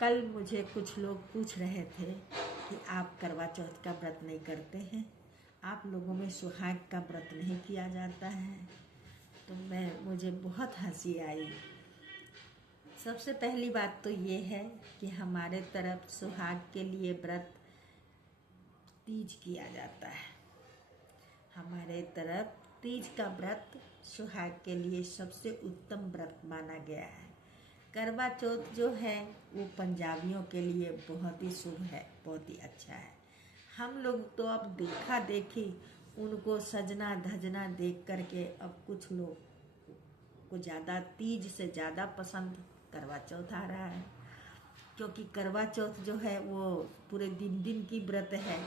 कल मुझे कुछ लोग पूछ रहे थे कि आप करवा चौथ का व्रत नहीं करते हैं, आप लोगों में सुहाग का व्रत नहीं किया जाता है। तो मुझे बहुत हंसी आई। सबसे पहली बात तो ये है कि हमारे तरफ सुहाग के लिए व्रत तीज किया जाता है। हमारे तरफ तीज का व्रत सुहाग के लिए सबसे उत्तम व्रत माना गया है। करवा चौथ जो है वो पंजाबियों के लिए बहुत ही शुभ है, बहुत ही अच्छा है। हम लोग तो अब देखा देखी उनको सजना धजना देख करके अब कुछ लोग को ज़्यादा तीज से ज़्यादा पसंद करवा चौथ आ रहा है, क्योंकि करवा चौथ जो है वो पूरे दिन की व्रत है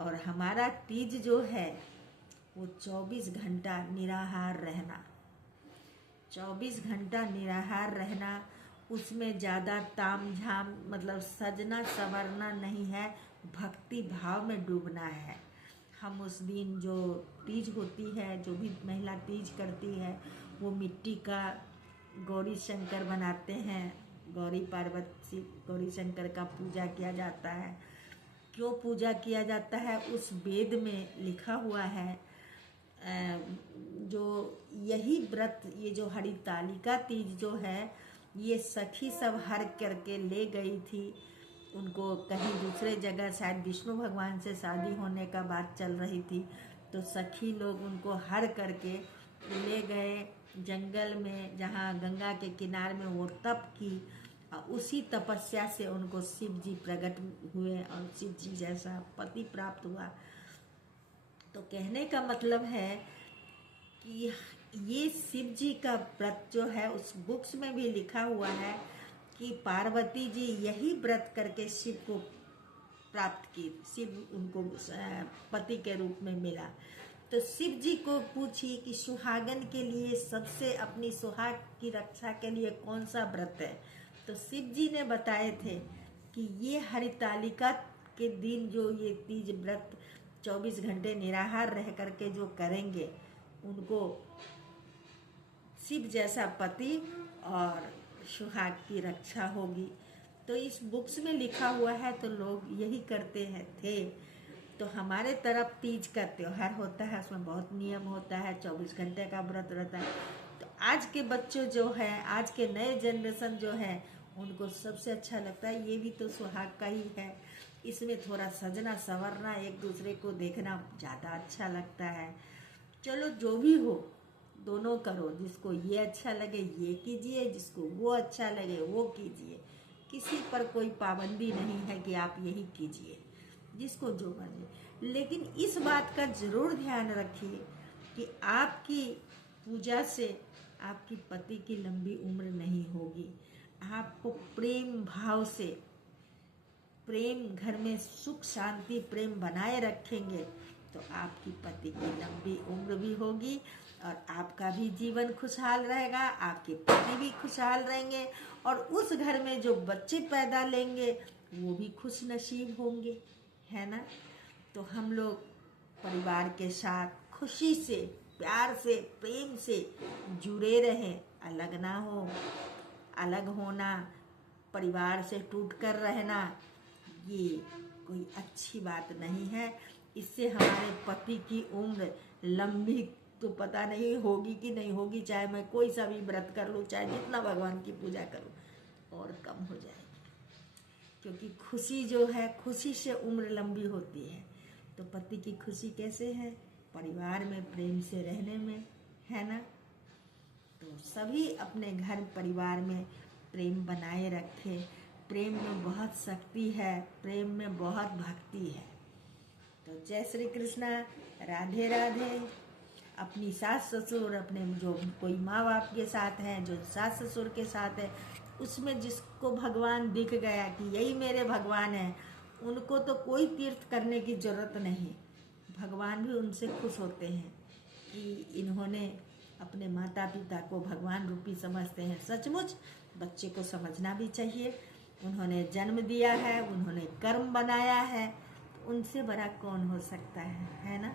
और हमारा तीज जो है वो 24 घंटा निराहार रहना, 24 घंटा निराहार रहना। उसमें ज़्यादा ताम झाम मतलब सजना संवरना नहीं है, भक्ति भाव में डूबना है। हम उस दिन जो तीज होती है, जो भी महिला तीज करती है, वो मिट्टी का गौरी शंकर बनाते हैं। गौरी पार्वती गौरी शंकर का पूजा किया जाता है। क्यों पूजा किया जाता है उस वेद में लिखा हुआ है। जो यही व्रत, ये जो हरितालिका तीज जो है, ये सखी सब हर करके ले गई थी उनको कहीं दूसरे जगह, शायद विष्णु भगवान से शादी होने का बात चल रही थी, तो सखी लोग उनको हर करके ले गए जंगल में, जहाँ गंगा के किनारे में वो तप की। उसी तपस्या से उनको शिव जी प्रकट हुए और शिव जी जैसा पति प्राप्त हुआ। तो कहने का मतलब है कि ये शिव जी का व्रत जो है, उस बुक्स में भी लिखा हुआ है कि पार्वती जी यही व्रत करके शिव को प्राप्त की, शिव उनको पति के रूप में मिला। तो शिव जी को पूछी कि सुहागन के लिए सबसे अपनी सुहाग की रक्षा के लिए कौन सा व्रत है, तो शिव जी ने बताए थे कि ये हरितालिका के दिन जो ये तीज व्रत 24 घंटे निराहार रह करके जो करेंगे, उनको शिव जैसा पति और सुहाग की रक्षा होगी। तो इस बुक्स में लिखा हुआ है, तो लोग यही करते हैं थे। तो हमारे तरफ तीज का त्योहार होता है, उसमें बहुत नियम होता है, 24 घंटे का व्रत रहता है। तो आज के बच्चों जो है, आज के नए जनरेशन जो है, उनको सबसे अच्छा लगता है ये भी तो सुहाग का ही है। इसमें थोड़ा सजना संवरना, एक दूसरे को देखना ज़्यादा अच्छा लगता है। चलो जो भी हो, दोनों करो, जिसको ये अच्छा लगे ये कीजिए, जिसको वो अच्छा लगे वो कीजिए। किसी पर कोई पाबंदी नहीं है कि आप यही कीजिए, जिसको जो मर्जी। लेकिन इस बात का जरूर ध्यान रखिए कि आपकी पूजा से आपकी पति की लंबी उम्र नहीं होगी। आपको प्रेम भाव से, प्रेम घर में सुख शांति प्रेम बनाए रखेंगे तो आपकी पति की लंबी उम्र भी होगी और आपका भी जीवन खुशहाल रहेगा, आपके पति भी खुशहाल रहेंगे और उस घर में जो बच्चे पैदा लेंगे वो भी खुश नसीब होंगे, है ना। तो हम लोग परिवार के साथ खुशी से, प्यार से, प्रेम से जुड़े रहें, अलग ना हो। अलग होना, परिवार से टूटकर रहना, ये कोई अच्छी बात नहीं है। इससे हमारे पति की उम्र लंबी तो पता नहीं होगी कि नहीं होगी, चाहे मैं कोई सा भी व्रत कर लूँ, चाहे जितना भगवान की पूजा करूँ, और कम हो जाएगी। क्योंकि खुशी जो है, खुशी से उम्र लंबी होती है। तो पति की खुशी कैसे है? परिवार में प्रेम से रहने में, है ना। तो सभी अपने घर परिवार में प्रेम बनाए रखें। प्रेम में बहुत शक्ति है, प्रेम में बहुत भक्ति है। तो जय श्री कृष्णा, राधे राधे। अपनी सास ससुर, अपने जो कोई माँ बाप के साथ हैं, जो सास ससुर के साथ है, उसमें जिसको भगवान दिख गया कि यही मेरे भगवान हैं, उनको तो कोई तीर्थ करने की जरूरत नहीं। भगवान भी उनसे खुश होते हैं कि इन्होंने अपने माता पिता को भगवान रूपी समझते हैं। सचमुच बच्चे को समझना भी चाहिए। उन्होंने जन्म दिया है, उन्होंने कर्म बनाया है, तो उनसे बड़ा कौन हो सकता है ना।